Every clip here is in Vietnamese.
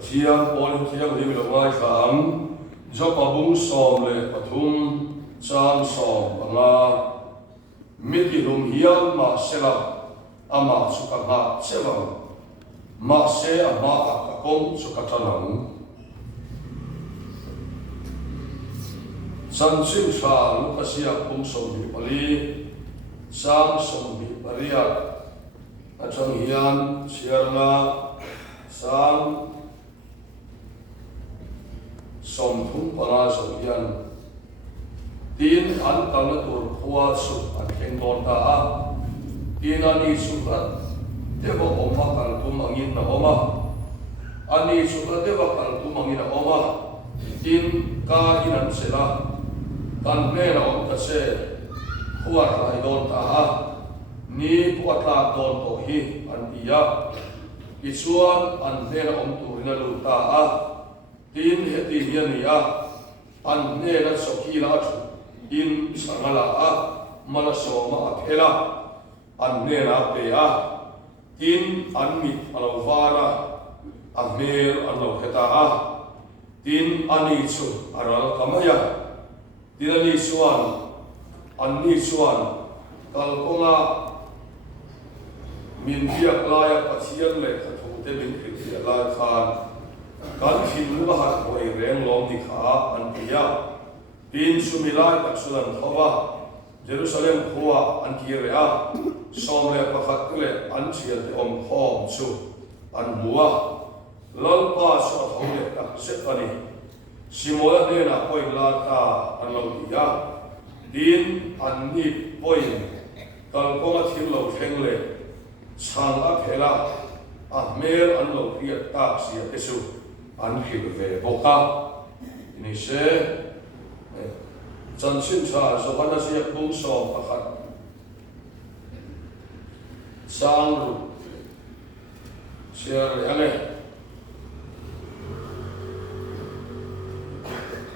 chiang pol chiang lim lo ngai kham zo pa bung som le pathum chang som anga miti lum hiam ma sela ama suka ha sewang ma se ama ka kom suka talang san sim sa lukasia bung som bi pali sam som bi paria achang hian chiarna sam som thum para som hian tin an tang tur khuwa su an theng don ta a tin ani su khat deva oma kal tum angin na oma ani su khat deva kal tum angin na oma tin ka inan sela kan me na om ta se khuwa lai don ta a ni puatla don to hi an dia isuan an me na om tu na lu ta a tin heti hian ni a an ne na sokhi la thu in sangala a mala soma a phela an ne na pe a tin an mit alo vara a mer an lo kheta a tin ani chu aral kamaya tin ani suan an ni suan kalkonga min biak laya pathian le thathu te min khri la khan kan khil ba ha koi reng lom ni kha an pia tin sumilai tak sulan thawa Jerusalem khuwa an kire a somle pakhat le an chial te om khom chu an muwa lalpa so thole tak se ani simola de na koi la ta an lo dia din an ni poi kal ko ma thil lo theng le chang a phela a mer an lo ria ta sia tesu an khil ve boka ni se chân xin cha so kana sia bung som pakhat sang ru sia ane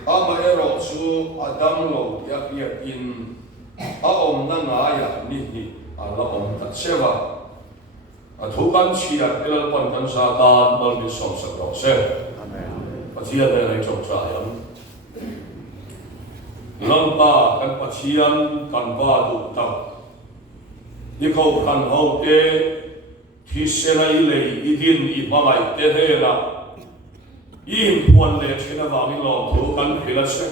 ama ero chu adam lo yak yak in a om na nga ya ni ni ala om ta sewa a thu kan chia elal pon kan sa ta bal bi som sa ro se amen pathia ne lai chok cha yam lalpa kan pathian kan ba du ta ni ko kan ho te thi se lai le idin I balai te hera in puan le thina wa ni lo thu kan phila se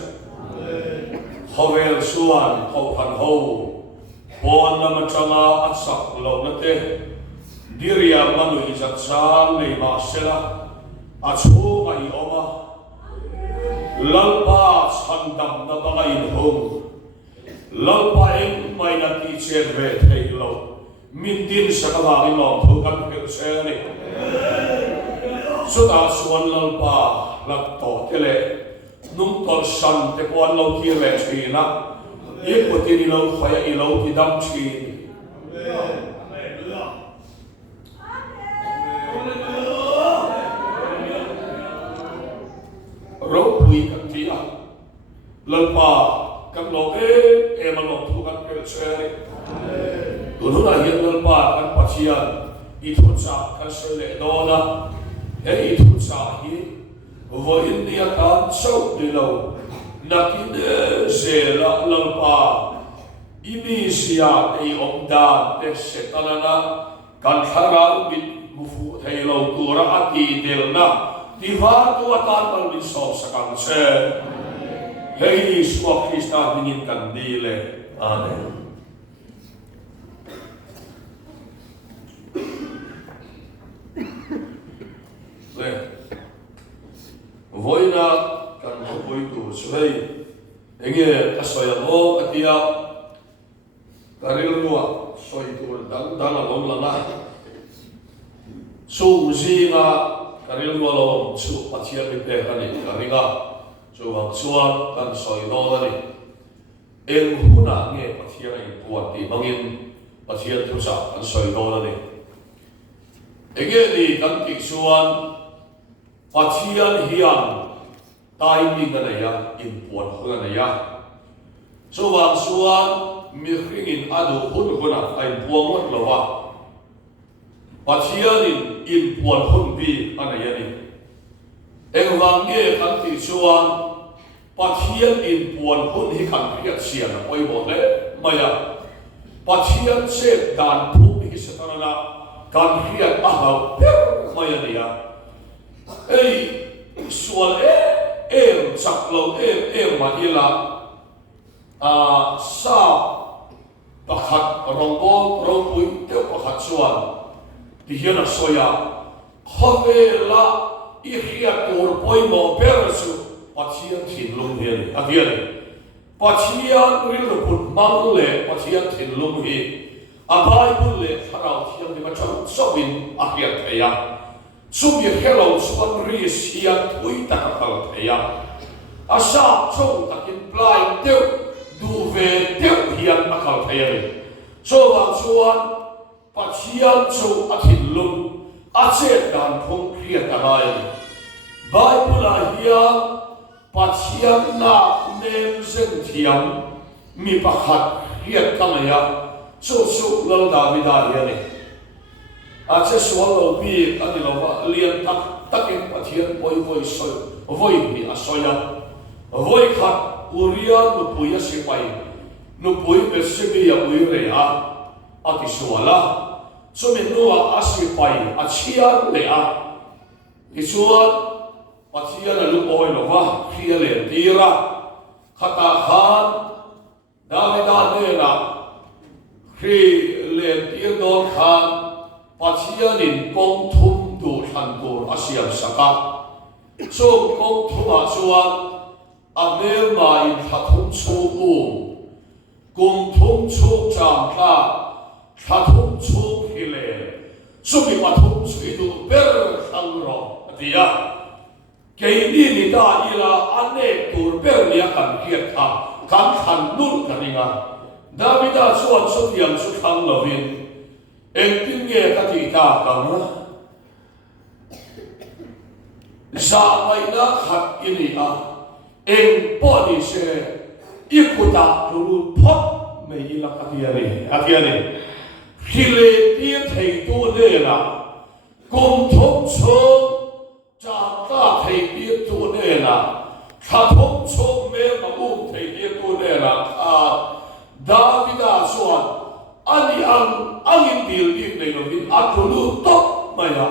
hovel suan ko kan ho pon na ma changa atsak lo na te diria manu izat san le ma sela achu ai oma lalpa sandam na mga inhong lalpa ing may na-teacher ve thaylo mintin sa kawangin lo thukan pirseri suta suwan lalpa lakto tele nung torsan te kuwan lo kire china ikutin ilaw kaya ilaw tidam chini Rupui katia lalpa kan lo ma lo thu kan pe cheri tu na hian lalpa kan pathian I thu cha kan se le dona he I thu cha hi vo india kan chau de lo nakin se la lalpa imi sia ei omda te se tanana kan thara bit mufu thei lo tura ati delna Diva tua tanmal min som sakang se. Hei suwa Krista mingin kandile. Amen. Le. Voina kan hopoi tu suhei. Enge kasoya mo katia. Karil tua soi tu dan along lana. Su zinga karil walo chu pathian mi pe hani karinga chu wang chuan kan soi no ani eng huna nge pathian ai puan ti bangin pathian thu sa kan soi no ani ege ni kan ki chuan pathian hian tai mi na ya in puan huna na ya chu wang chuan mi hringin adu huna ai puangot lawa pathian in puan hun bi anayani eng wang nge kan ti chuan pathian in puan hun hi kan riat sian oi bo le maya pathian se dan phu hi satana kan riat a hau maya nia ei sual saklo ma ila sa pakhat rongbol rongpui te pakhat chuan ti hian a soya khomela i riat tur poimo persu pathian thinlung hian a hian pathian ril put mang le pathian thinlung hi a bible le tharau thiam ni ma chau sobin a hian theya sumi hello suan ri sian thui ta ka khal theya a sa chong takin plai teu du ve teu hian a khal theya so wang chuan pathian chu a thinlung a che dan phung riat a rai bible a hian pathian na nem zen thiam mi pakhat riat kamaya chu lo davida hian a che sual lo bi ani lo lian takin pathian voi soi voi ni a soya voi khat urian nu puya se pai nu pui be se bi ya ui re a ti suala so me no a se pai a chia le a ti sual pathian a lu oi lo wa khia le tira khata khan davida ne na khi le tir don khan pathian in kong thum du than tur asiam saka so kong thuma chuan a mel ma in thathum chu kong thum chu cham kha thathum chu hile sumi pathum chu du ber thang ro atia keini ni da ila ane tur ber nia kan kiat tha kan than nun kaninga davida chuan so tiam chu thang lovin eng tin nge ka ti ta kam za mai na khat ini a eng po ni se ikuta lu phot me ila ka ti ani khile ti thei tu le la kum thok cho cha ta thei ti tu le la kha thok cho me ma thei ti tu le la davida suan ani angin bil dik nei lo bin atulu top maya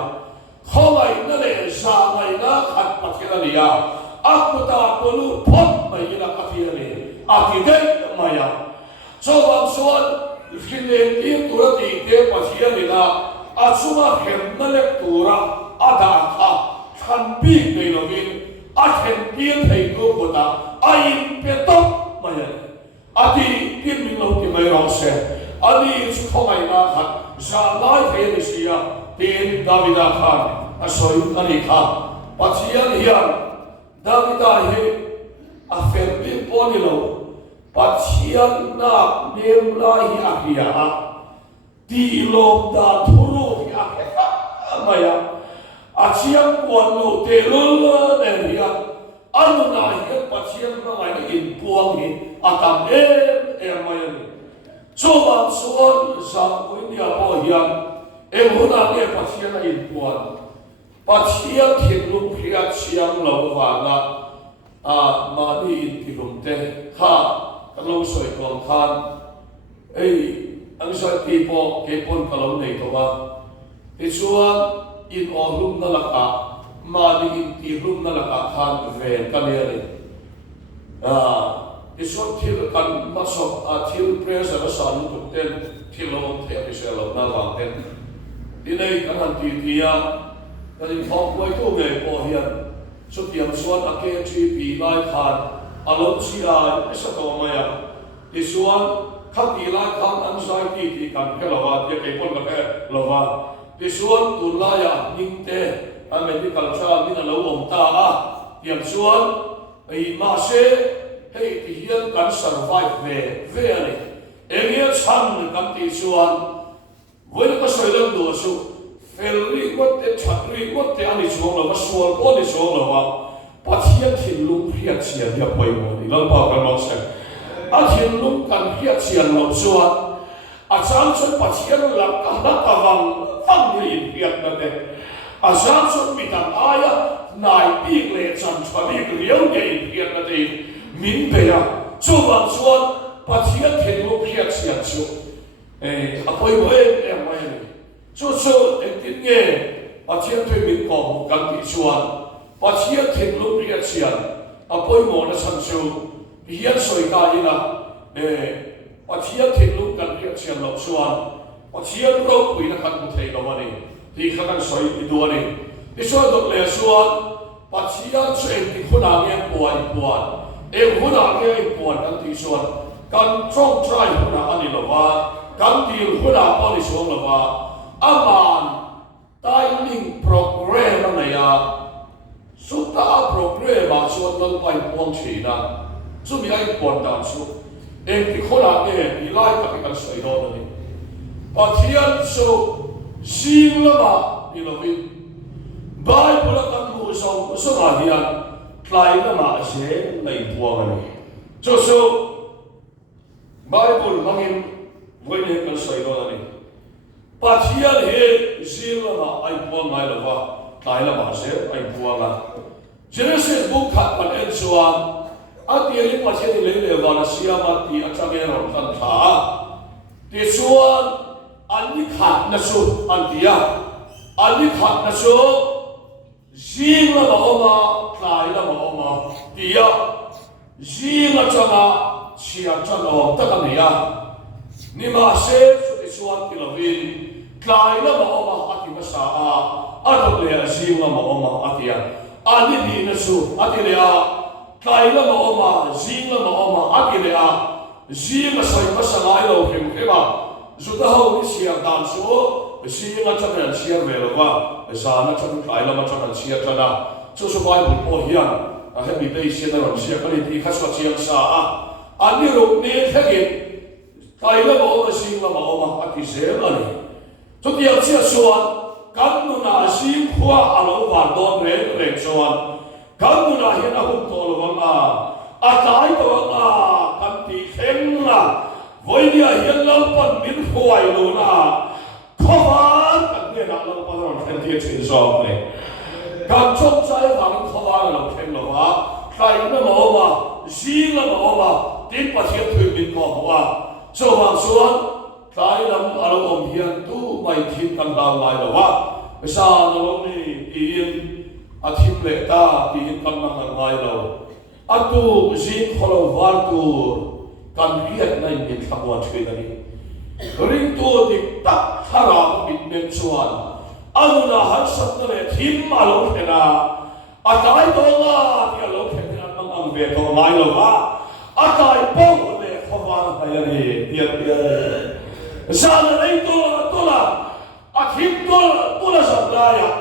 khomai na le sa mai na khat pathira lia akuta polu phot mai ina kathia le atide maya so wang suan khile ti turati te pathia ina achuma hem na le tura ada kha khan bi nei lo bin athen pi thei ko kota ai pe top maya ati kin min lo ti mai ro se ani chu khomai na khat za lai the ni sia tin davida khan asoi ani kha pathian hian davida he a fer bi poni lo pathian na nem lai hi a hiya ti lom da thuru hi a maya a chiang pon lo te lo ne hiya anu na hi pathian na mai in puang hi atam maya ni so bang suan sang punya pohian huna ne pathian in puan pathian thinlung khiat siang lo wanga ma ni in tilum te kha kalong soi kong khan ei ang soi ti po ke pon kalong nei to ba ti suan in olum na laka ma ni in tilum na laka khan ve kaliani isot thil kan masok thil pressure a san tu ten thilom the episelo na wang ten dinai kan han ti tia kan in thong koi tu nge po hian so tiam suan a ke chi pi lai khan alom si ai esa to maya ti suan kham ti lai khan anxiety ti kan helawa ti ke pon ka lova ti suan tu la ya ning te a medical cha min a lo om ta a tiam suan ai ma se hey ti hian kan survive ve ani engya chan kan ti chuan voi ka soilam do su felri wat te chatri wat te ani chuang lo sual po ni chuang lo wa pathian thinlung hiat sia dia poi mo ni lo pa kan lo se a thinlung kan hiat sia lo chuan a chan chon pathian la ka na ka wang ni hiat na te อาสามสุดมีต่างอายะนายปีกเลจันทร์ปีกเลี้ยวใหญ่เพียงนาทีมินเปียช่วงบางส่วนปัจจัยเทคโนโลยีเสียงชุอภัยไว้ไม่ช่วงเอ็งติดเงี้ยปัจจัยที่มินกองกันที่ส่วนปัจจัยเทคโนโลยีเสียงอภัยหมดนะสันชุเฮียนสวยกายนะปัจจัยเทคโนโลยีกันเสียงหลบส่วนปัจจัยโรควินาทีมุทัยเราวันนี้ที่ข้ากันสวยอีตัวนี้ที่ส่วนตัวเลส่วนปัจจัยช่วยที่คนอ่างเงี้ยปวดคนอ่างเงี้ยปวดกันที่ส่วนการจ้องใจคนอ่างนี่เราว่าการดีลคนอ่างนี่ส่วนเราว่าอามันไต้ลิงโปรแกรมนั่นเลยสุดท้ายโปรแกรมมาส่วนนั้นไปพวงชีนะซึ่งมีไอ้ปวดดันสุดที่คนอ่างเนี่ยมีไล่กับกันสวยโดนนี่ปัจจัยสุดสิ่งละมานี่เราวินไบเบิลกันมูส่งสุดาเดียนใครละมาเช่นในพวงนี้จุดสุดไบเบิลมังอินวันนี้กันสวยโดนนี่ปัจจัยเหตุสิ่งละมาไอ้พวงไงล่ะวะใครละมาเช่นไอ้พวงอ่ะ Genesis book ขัดกันเอ็นส่วนอันที่เรื่องปัจจัยที่เรียกว่าเสียมาที่อาจารย์เรียนรู้กันท่าที่ส่วนอันนี้ขัดนะสุดอันเดียอันนี้ขัดนะสุดจีนละมาออกมาใครละมาออกมาเดียจีนละจังอ่ะเชียร์จังอ่ะตะกันเนี่ยนี่มาเสียสุดที่ส่วนที่เราวินใครละมาออกมาอันที่ภาษาอันนั้นเลยจีนละมาออกมาอันเดียอันนี้ดีนะสุดอันที่เลยใครละมาออกมาจีนละมาออกมาอันที่เลยจีนละใส่ภาษาอะไรเราเห็นไหมบ้างสุดท้ายเราเชียร์ดันสู้เชียร์กันจะเชียร์เวลว่าสารจะใครละมาจะเชียร์จะนะจุดสุดท้ายบุญพ่อเฮียนให้มีได้เชียร์เราเชียร์กันที่ข้าศึกเชียร์สาอันนี้เราเนี่ยแค่กินใครละมาออกมาจีนละมาออกมาอันที่เสียเลยจุดที่เชียร์ส่วนกันนู่นน่ะจีนขัวอารมณ์วันโดนเร่งส่วนกันนู่นน่ะเห็นอาหุ่นโตลงมาอาตายตัวกันที่เข่งละวันนี้เห็นเราปั่นมินควายลูน่ะข้าวมันกันเนี่ยนะเราปั่นเราเข่งที่ชิ้นสองเลยการชมใจหวังข้าวมันเราเข่งเราว่าใครนั่นมาออกมาจีนนั่นมาออกมาที่ประเทศถึงมินบอกว่าส่วนส่วนใครนั่นอารมณ์เฮียนตู้ไม่ทิ้งกันดาวไล่เราว่าไม่ใช่เรานี่อินอาทิตย์เล็กตาอินกันนั่งไล่เราอันตู้จีนเขาเราวาร์ตูกันเรียกในมิตรขบวนช่วยกันนี้ริงตัวดิตักทาราบิดเมนส่วนอันนั้นหันสัตว์เนี่ยทิมมาลงเถนะอาตายตัวละที่ลงเถนะนั่งอังเวทตัวไม่หรอกว่าอาตายป้องเนี่ยขบวนไปยังไงเดียวซาลายตัวละอาทิตย์ตัวละสัปดาห์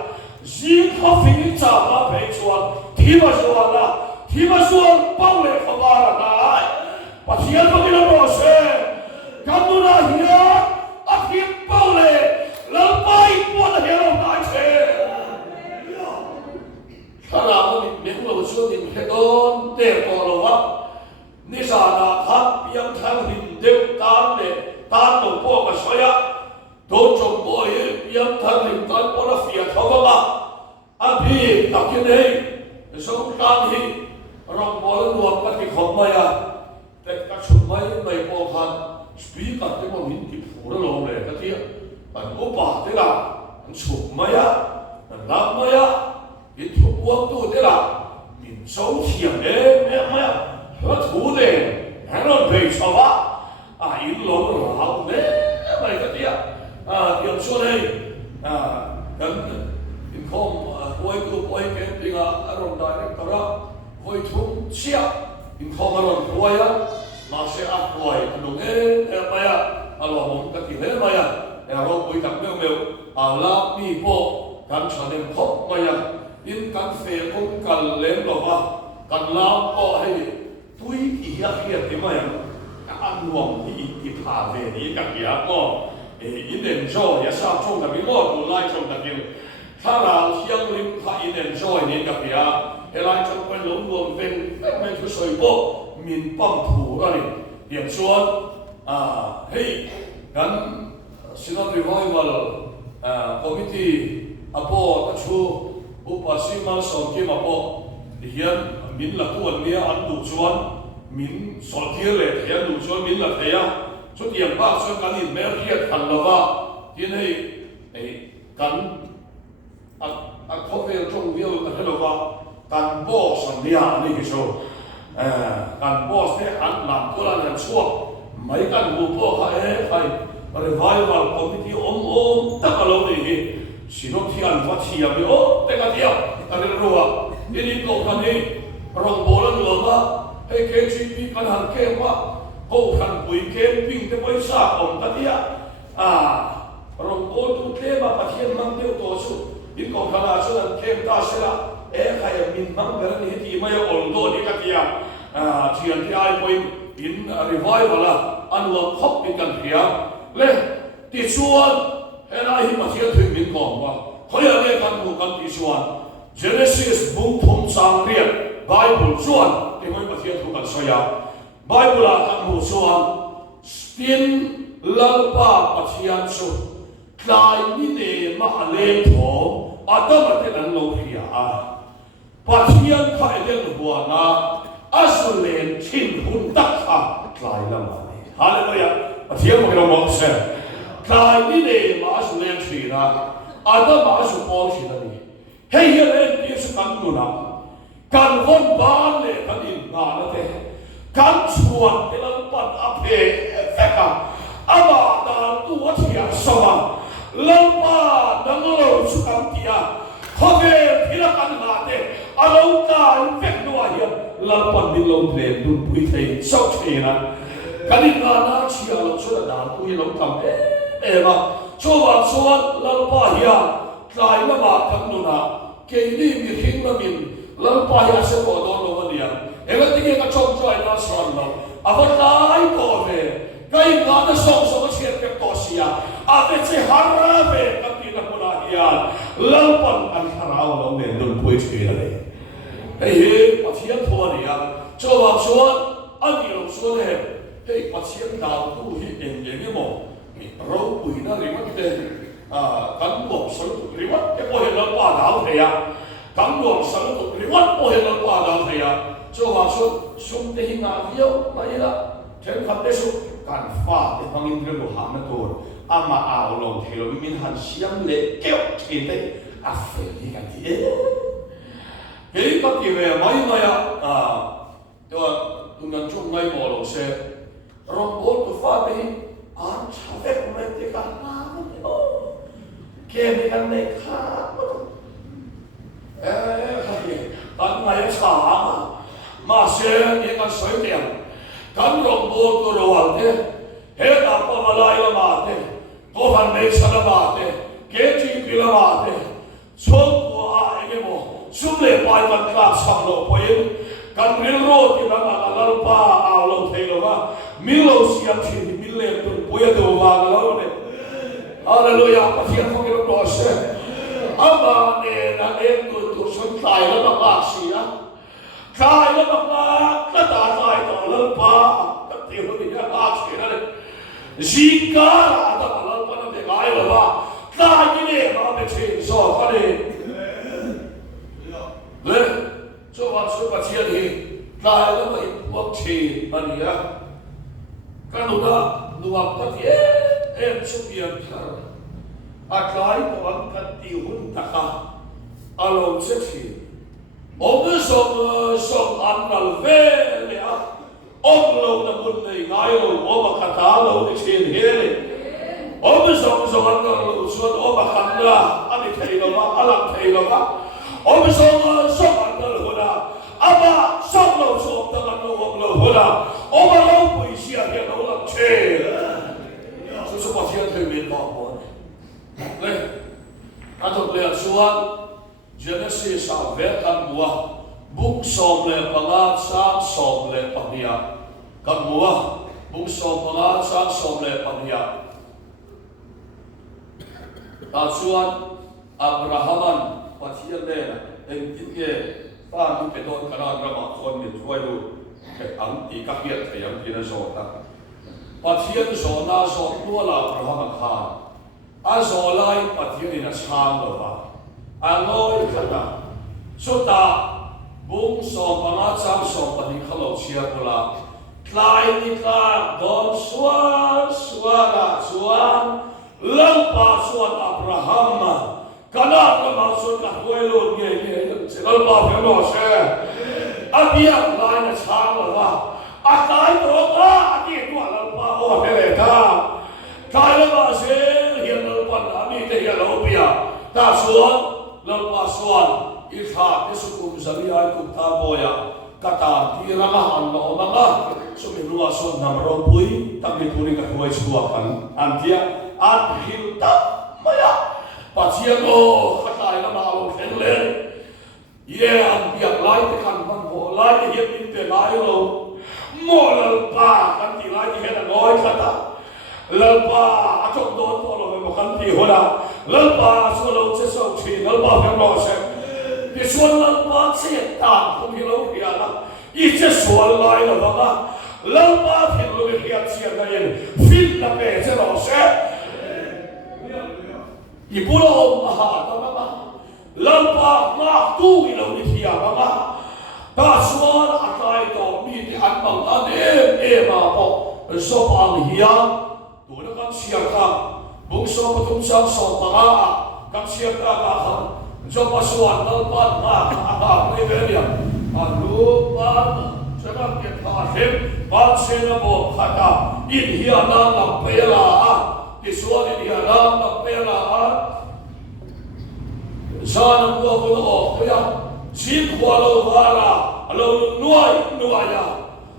จีนเขาฟินิชามาเป็นส่วนที่มาส่วนละที่มาส่วนป้องเนี่ยขบวนอะไรปัจจัยพวกนี้เราเชื่อกันดูนะเฮียอาทิตย์เป้าเลยแล้วไปปวดเฮียเราได้เชื่อขณะนี้เมื่อเราช่วยดินแค่ต้นเด็กตัวเราว่านิสานาทับยังทั้งดินเด็กตานเลยตานตัวพวกก็สวยโดนจมบ่อยยังทั้งดินตานพวกเราเฟียเขาก็มาอันพี่ตักยังไงสงการที่เราบอลรวมกันที่ของมาแต่กระชุมไม่พอพันสปีกกันที่มันมินที่ผูระลงเลยก็ที่มันอุปาที่ละมันชุมมามันรับมาอินทุกวันตัวที่ละมินสองเขียงเนี่ยมาแล้วถูเลยแล้วเราไปชาวบ้านอินลงเราเนี่ยไม่ก็ที่เดี๋ยวช่วยกันอินคอมไว้ตัวไว้แกนติงอารมณ์ได้ก็รับไว้ทุ่งเชียอินคอมอารมณ์ไว้มาเสียอ่อยขนมมาอารมณ์กติเลยมาเราคุยกับเมื่อลามีพวกการฉันเองพบมาอินกันเฟรมกันเล่นหรอวะกันลาก็ให้ตุยอีกเพียรที่มาอันรวมที่ผ่าเวนี้กับยาก็อินเดนโจยาซาชงกับมิโลดูไล่ชงกับมิถ้าเราเที่ยงริมถ้าอินเดนโจนี้กับยาเฮลัยชงไปหลงรวมเป็นไม่ทุสวยโบมินปั้มผูอะไรเดี๋ยวชวนเฮ้ยกันซินอตรีไววัลคอมมิตี้ apo ta chu upasimal som ke mapo hian min la tu nia an du chuan min sol thir le hian du chuan min la theya chu tiang ba chuan kan in mer hiat kan lova tin hei ei kan a khovel trong viu kan helova kan bo sam nia ni ki so kan bo se an lam tu la chuak mai kan bu po khai revival committee om ta alo ni sino thian wa thiam ni o te ka thiam kan ruwa ini ko kan ni rong bolan lova hey KGB kan han ke wa ko kan bui ke ping te paisa om ta dia rong bol tu te ba pathian mang te to su in ko kala su an ke ta sela khay min mang ber ni ti mai ol do ni ka dia thian ti ai point in revival an wa khop in kan thia le ti chuan hela hi pathian thui min ko wa khoya le kan mu kan ti chuan Genesis bung thom sang riat Bible chuan ke mai pathian thu kan soya Bible a kan mu chuan tin lalpa pathian chu tlai ni ne ma le tho adam te nan lo hria pathian khai den huana asulen thin hun tak kha tlai lama ni hallelujah pathian mo lo se tlai ni ne ma asulen thina adam ma asu pol thina ni hei hian ti su kan nu na kan von ban le kan in na na te kan chuan te lan pat a phe feka ama da tu wa thia sama lan pa dang lo su kan tia khove phila kan na te alo ta fek no hian lan pan din lo tle du pui thei sau the na kan in na chia lo chu da tu hi lo tam ma chu wa chuan lan pa hian tlai na ma kan nu na ke ni mi hing na min lan pa ya se ko do lo nia ega tinge ka chom choi na son lo avat lai ko ve kai ga na som so ma cher ke to sia ave che harra ve ka ti na pula ya lan pan an tharao lo ne dun pui chi la le ei pa thiam tho nia cho wa chuan an ni lo so le ei pa thiam dau tu hi en ni mo mi ro pui na ri ma te kan buộc sân tụ riwat cái cô hiện lên qua đảo thầy kan buộc sân tụ riwat cô hiện lên qua đảo thầy cho vào xuân xuân thế hình ngàn yêu này là trên khắp thế xuân kan pha để bằng in cái đồ ham nó thôi ama ảo lòng thầy rồi mình hành xiêm lệ kéo thì thế phải đi cái gì cái bắt đi về mấy mấy rồi tụi mình chung ngay bỏ lồng xe rong bố tụi pha đi ăn chả phép mình thì cả kemi kan ne kha kan mai cha ma se ni kan soi tiam kan rong bo to ro al te he ta po ma lai la ma te to han me sa la ma te ke chi pi la ma te so ko a e mo sum le pai kan ka sam lo po yin kan ril ro ti na ma la pa a lo thei lo wa mi lo sia thi mi le to po ya do wa lo ne hallelujah pathian phong cái đó sẽ ama ne na em tu sun tai la ba ba sia tai la ba ba ka ta tai to la pa ka ti ho ni ya a sia na zika la ta la pa na de gai la ba ta ni ne ma be che so ka ne le so wa so pathian hi tai la ba wa che ani ya ka nu da nu wa pathian em supian thar atlai to an kan ti hun taka alo se thi om som an nal ve le om lo na bun nei ngai lo om ka ta lo ni chen he le om som an nal so om ka la ani thei lo ma ala thei lo ma om som an nal hoda aba som lo so ta lo om lo hoda om lo pui sia ke lo la che so pathian thei min ma bo le atok le suan Genesis a ve kan bua bung som le panga sang som le pahia kan bua bung som panga sang som le pahia ta suan Abrahaman pathian le en tinge pa mi pe don kana rama kon ni tuai lu ke ang ti ka piat thayam kina so ta pathian so na so tua la Abraham kha a zo lai pathian in a sang lo ba angoi kata suta bung so panga cham so pani khalo chia pula klai ni ka don suan suara suan lampa suan Abraham kana ma suan ka huelo ye lampa phelo se abia klai na chang la akai to ka ati tu lampa o hele ka kai ma se hian lampa ami te ya lo pia ta suan lampa suan Isha isukum zaliya ikum taboya kata tirama anno manga suminua son namro pui tapi turi ka huai suakan antia an hilta maya pasiago kata ina malo kenlen ye an biak lai te kan man ho lai ye min te lai lo mo lalpa kan ti lai he na ngoi kata lalpa achok don to lo mo kan ti hoda lalpa so lo che so chi lalpa phem lo seที่ส่วนลังปาเสียต่างคงที่เราเขียนนะอีเจ้าส่วนลายเราบ้างลังปาที่เราเขียนเสียงนั่นฟิลนับเป็นเจ้าเราเสียอีบุรุษมาหาเราบ้างลังปาหน้าตู้ที่เราเขียนบ้างถ้าส่วนอะไรต่อมีที่อันบางอันมาพอสอบอันเฮียตัวนักเสียงครับบุกสอบตุ้มช่างสอบบ้างกับเสียงครับJumpa suan dalpan ha ni beria alupan jangan kita him pansena bo kata in hiya na pela di suan in hiya na pela sana buah buah ya sim walau wala alo nuaya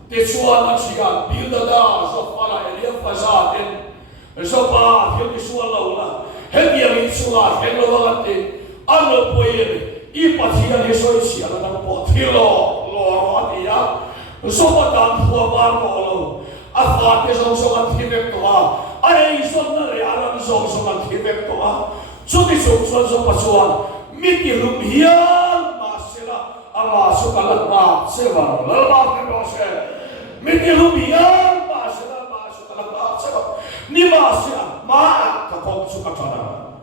di suan asia bila da sofala elia fazaten sopa hiya di suan laula hedia mi suan hello wagate ano po yun ipatiya ni soy siya na ng potilo loro atiya sopadan po barolo afate song tibek to ay son na realan song tibek to so di song so pasuan miti lumhiyan masila ama sukalat ma sewa lalma kano se miti lumhiyan masila sukalat ma sewa ni masila ma kapag sukatana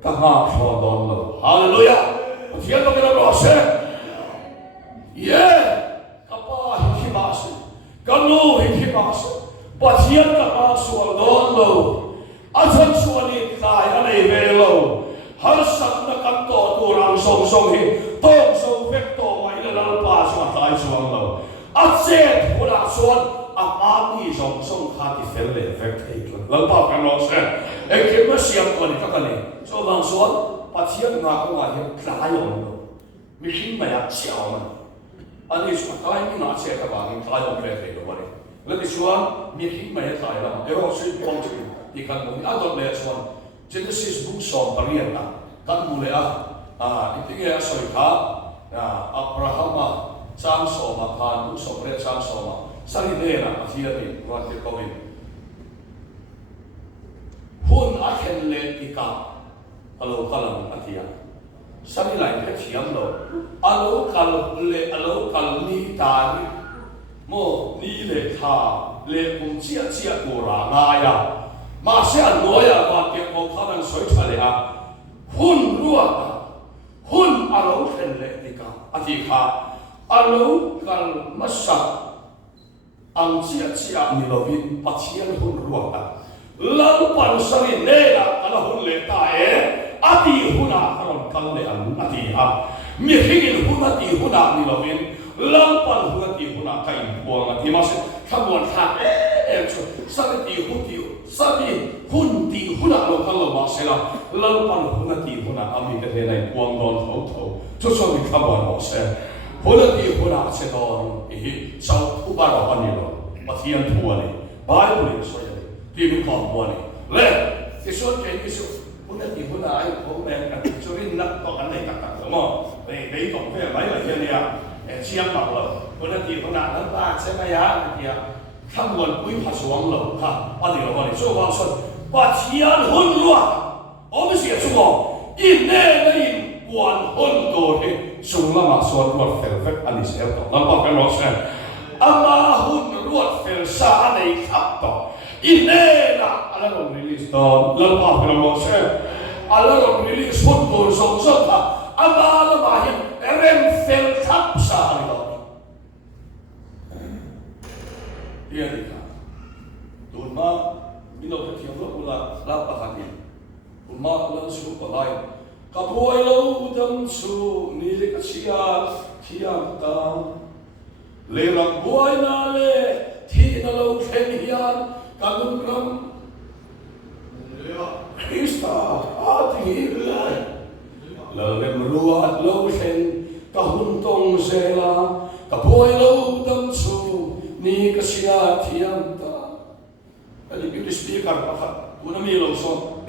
Kama shodon lo, haleluya. Dia tu kita berasa, yeah. Kapa hikimasi, kanu hikimasi. Bagian kama shodon lo, asan suani kaya ni velo. Harsan na kanto turang song hi, tong song vekto mai na lalpas matai suang lo. Atset pula suan. Amami song hati felle vekte lalpa kan lo se. Ekema siap ko ni kakale. So bang suan patian na ko wa he klayon lo. Mishin maya chiao man. Ani su kai ni na che ka ba ni klayon vekte lo bale. Lati suan mishin maya kai la. Ero su pong chi di kan mo ni adon le suan. Genesis book song parian na. Kan mule itinge soi ka Abraham sang so ma kan so pre sang so ma. Sarinera asia ni kuat kawin. Hun aken le ika alo kalam atia. Sari lain ke siam lo. Alo kal ni tani. Mo ni le tha le kum chia kura ngaya. Masya noya kuat ke ko kaman soi chale ha. Hun ruata. Hun alo ken le ika atika. Alo kal masak ang cia ni lovin pasian hun ruata lalu pansari nela kana hun leta ati huna karon kalle an ati mi hingin hunati huna ni lovin lalu pan hunati huna kain buang ati mas kamuan ha sari hunti huna lo kallo masela lalu pan hunati huna ami ketenai buang don tho so mi kamuan ose Hulati huna sedon sau ubara panilo patian tuani Bible soya ti ko buani le kisot ke kisu hulati huna ai ko men churin nak to kan nei tak mo dei tong fe mai la hian ya chiam mak lo hulati huna nan ba se ma ya ya tham nguồn quý phật xuống lo ha ani lo ni so wa son patian hun lua o mi sia su mo in ne na in buan hun to he sung lama suan ruột phèo phép anh sẽ to lắm bao cái nó xem ama hun ruột phèo sa này khắp to in nè là anh làm release to lắm bao cái nó xem alarong release football song ka ama lamahin remfel tap sa alilo iya ka doon ma minaw ka tiyang mula lapakanin uma lang su palay kabuhay laudam su nili kasiya tiyang ta lerang buhay na le ti na law keniyan kalungram Krista ating ilay lalem ruat law sen kahuntong sela kabuhay laudam su ni kasiya tiyang ta ali beauty speaker pakat una milaw son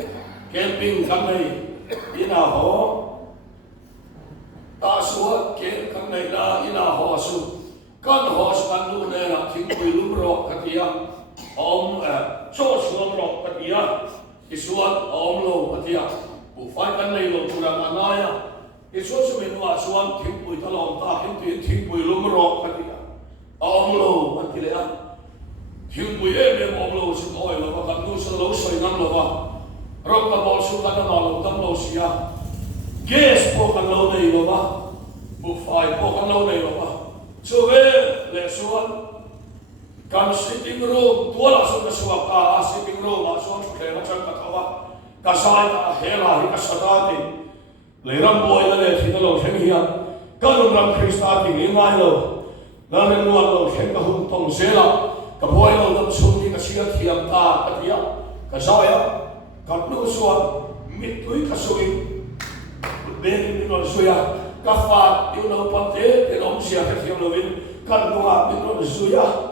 camping kanay inaho taswa ken kanay na inaho su kan hos kanu na tingkoy lumro katiya so lumro katiya isuan lo katiya bufay kanay lo kurang anaya isuan suminwa suan tingkoy talong ta tingkoy lumro katiya lo katiya tingkoy lo su oy lo kanu sa lo soy nam lo ba rok ka bol su kan lo tam lo siya ges po kan lo nei lo ba bufay po kan lo nei lo ba so le suan kan sitting room tuala so ka suwa ka sitting room so ke na chan ka tawa ka sai ka hela hi ka sadati le ram boy le thina lo theng hiya kan ram krista ti ni mai lo na me nuan lo theng ka hum tong sela ka boy lo dam sun ni ka sia thiam ta ka tia ka sai ka nu suan mit tui ka sui ben ni no suya ka fa yu no pante te om sia ka thiam lo win kan nuha ni no suya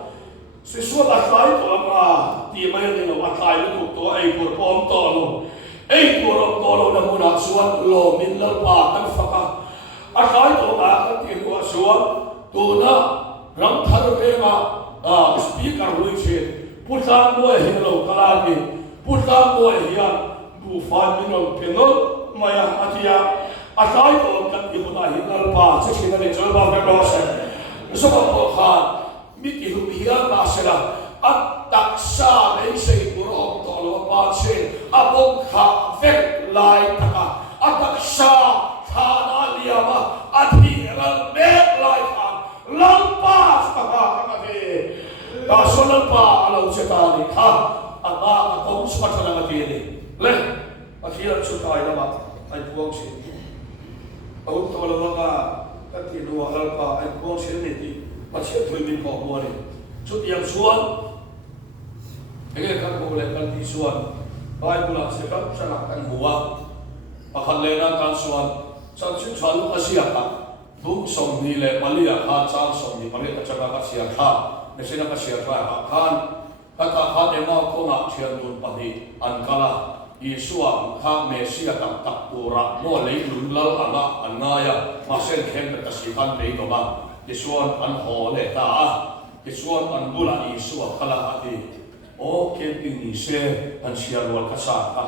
se suat atlai to ama ti mai ni lo atlai lu to ai por pom to lo ai por to lo na muna suat lo min la pa kan faka atlai to ma ka ti ko suat to na ram thar re ma speaker lu che putan mo he lo kala ni putan mo he ya bu fa min lo penol maya atia atlai to kan ti muna hi la pa se chi na le jol ba ka lo se so ko kha miti hubiya basela at taksa ay say burong tolo patsin abong ka vek lai taka at taksa thana liyama at hiral vek lai ka lampas taka kakati kaso lampa alaw siya tali ha at makakong sumat na nagatili le at hiral siya tayo naman ay buwang siya awag tawala mga katinuwa lalpa ay buwang siya niti pasien tui min ko mo ni so tiang suan enge kan ko le kan ti suan bai pula se kan sana kan huwa pakhan le na kan suan san chu chalu asia ka bung som ni le malia ha chang som ni pare ta chaka ka sia kha ne se na ka sia kha khan ka ha de ma ko na chian nun pa ni an kala Yesua ha mesia tak takura mo le lun lal ana anaya ma sen khem ta si kan le do ba Yesuan an hole ta Yesuan an bula Yesua kala ati o camping ni se an siar wal kasa ka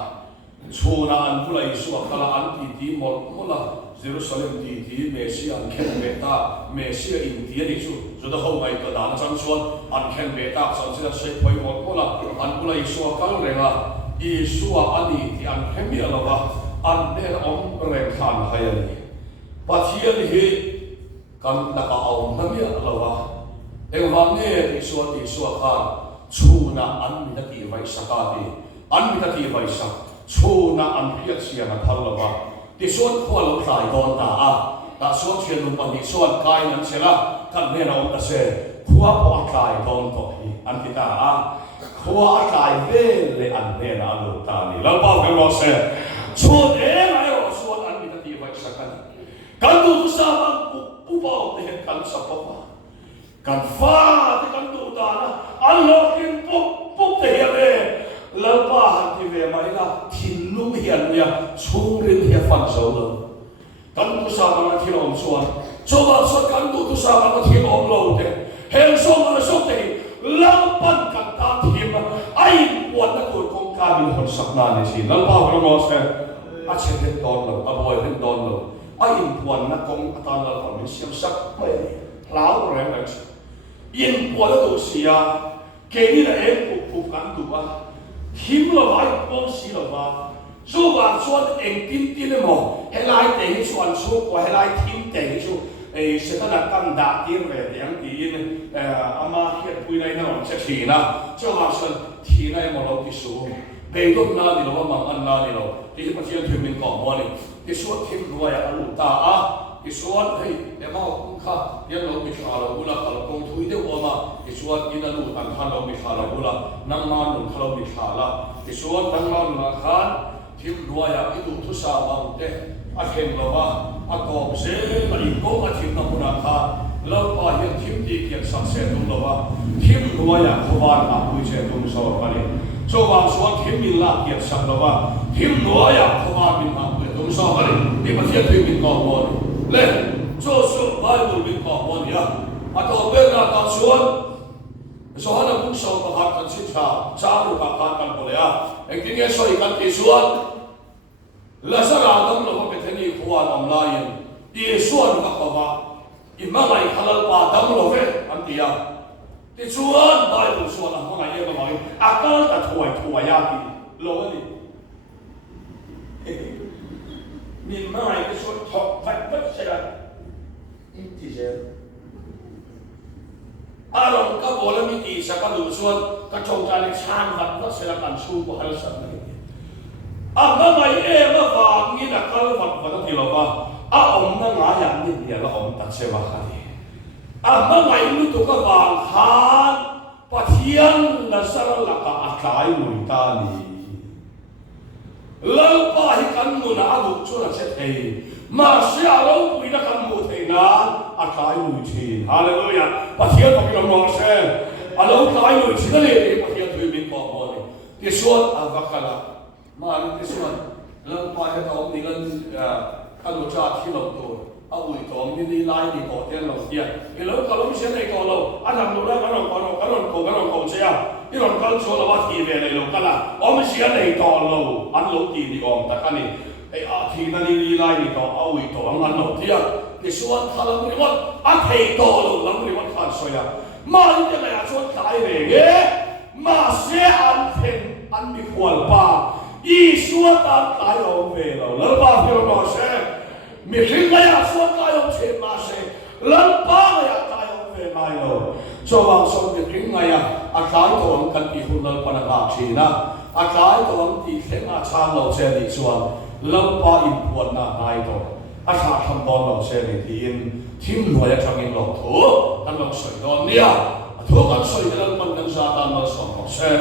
chuna an bula Yesua kala an ti mola Jerusalem ti Mesia an ken beta Mesia India ni su so da ho mai ka dan chang suan an ken beta san se se poi mola an bula Yesua kal renga Yesua ani ti an khemi alawa an ne om reng khan hayani pathian hi kan naka aum namia alawa engwang ne ti suat khan chuna an mi ta ti vai sakati an mi ta ti vai sak chuna an phiat sia na thalawa ti suat ko lo sai don ta suat chen lu pa ni suat kai nan sela kan ne na om ta se khuwa po kai don to hi an ti ta khuwa kai ve le an ne na lu ta ni la pa ka lo se chut e na yo suat an mi ta ti vai sakati kan tu sa ubao te kan sa papa kan fa te kan tu ta na unlocking pop te hele lalpa han ti ve mai la thin lu hian ya chung rin he fan so lo kan tu sa ma thi om suan so ba so kan tu sa ma thi om lo te hel so ma so te lampan kan ta thim ai puan na tur kong ka bin hon sakna ni si lalpa ro se a chen don lo a boy don lo ai puan na kong atanal pon siam sak mai lau rem lang in puan do sia ke ni na em pu kan du ba him lo ai pon si lo ba dù vào xuân em tin tin em mò hay lại để xuân số của hay lại tin để số sẽ có là căn đã tiền về tiếng tiền ama hiện bây nay nó sẽ chỉ na cho vào xuân thì này một lâu cái số về lúc nào thì nó mang ăn nào thì nó thì hiện bây giờ thì mình có món này cái số thêm đuôi ăn lụt ta cái số hey để mà cũng khá tiền lâu bị khá là bula khá là công thui đều mà cái số in ăn lụt ăn khá lâu bị khá là bula năng mà nung khá lâu bị khá là cái số năng mà nung khá thêm đuôi cái đủ thứ sao bằng thế khen lo có dễ mà đi có mà thêm năng mà khá lâu qua hiện thêm đi kiện sẵn sàng đúng lo thêm đuôi không vào bùi chế đúng sao vậy cho vào số thêm mình là kiện sẵn lo thêm đuôi không vào mình bùi đúng sao vậy thì mà hiện thì mình có món lên cho số Bible mình có món nhá đó bên là ta xuống số nó cũng sâu mà hạt cần xin chào cha được các bạn cần boleh anh tin nghe soi cần cái xuống là sao là tâm nó có cái này khoa làm lại đi xuống các bạn imam này halal pa tâm nó về anh tia thì xuống Bible xuống là không ai nghe mà nói akal ta thuai ya đi lo đi mình mai cái số học vạch vất sẽ là integer arong ka bola mi ti sa ka du suan ka chong ta le chan vạch vất sẽ là kan su của hal san này mà mai e ma va ngi na kal vạch vất thì lo va om na nga ya ni ya la om ta se va ha ni mà mai lu tu ka va khan pathian la sara la ka atlai lui ta ni lâu ba hi kan mu na lu chu na se thei mà sẽ lâu bụi na kan mu thei na atlai lui thi hallelujah pathian pa ki lo se lâu atlai lui thi na le pathian thui min ko mo ni ti suan avakala ma ni ti suan lâu ba hi ta om ni kan lu cha thi lo tu bụi tóm đi lai đi có tiền lâu tiền cái lâu cả lâu sẽ này có lâu anh làm lâu đó cái lòng cầu xe cái lòng cầu số là bắt thì về này lâu cái là ông sẽ này có lâu anh lâu tiền thì còn tất cả này thì nó đi lai đi có bụi tóm anh lâu tiền cái số anh thà lắm cái anh thấy có lâu lắm cái anh thà xoay mà những cái này số cái về cái mà sẽ anh thêm anh bị quẩn ba ý số ta cái ông về lâu lâu ba phiêu nó sẽ mình riêng cái số cái ông trên mà sẽ lần ba cái ông về mai rồi cho vào xong mình riêng cái cái tổ ông cần đi hôn lần quan là chỉ na cái tổ ông thì sẽ là chăn lâu xe đi xuống lần ba im buồn na hai tổ sao thằng con lâu xe đi thiên nuôi cho mình lộc thú anh lộc sợi đòn nia thú anh sợi cái lần mình đang ra tan lâu sống học xe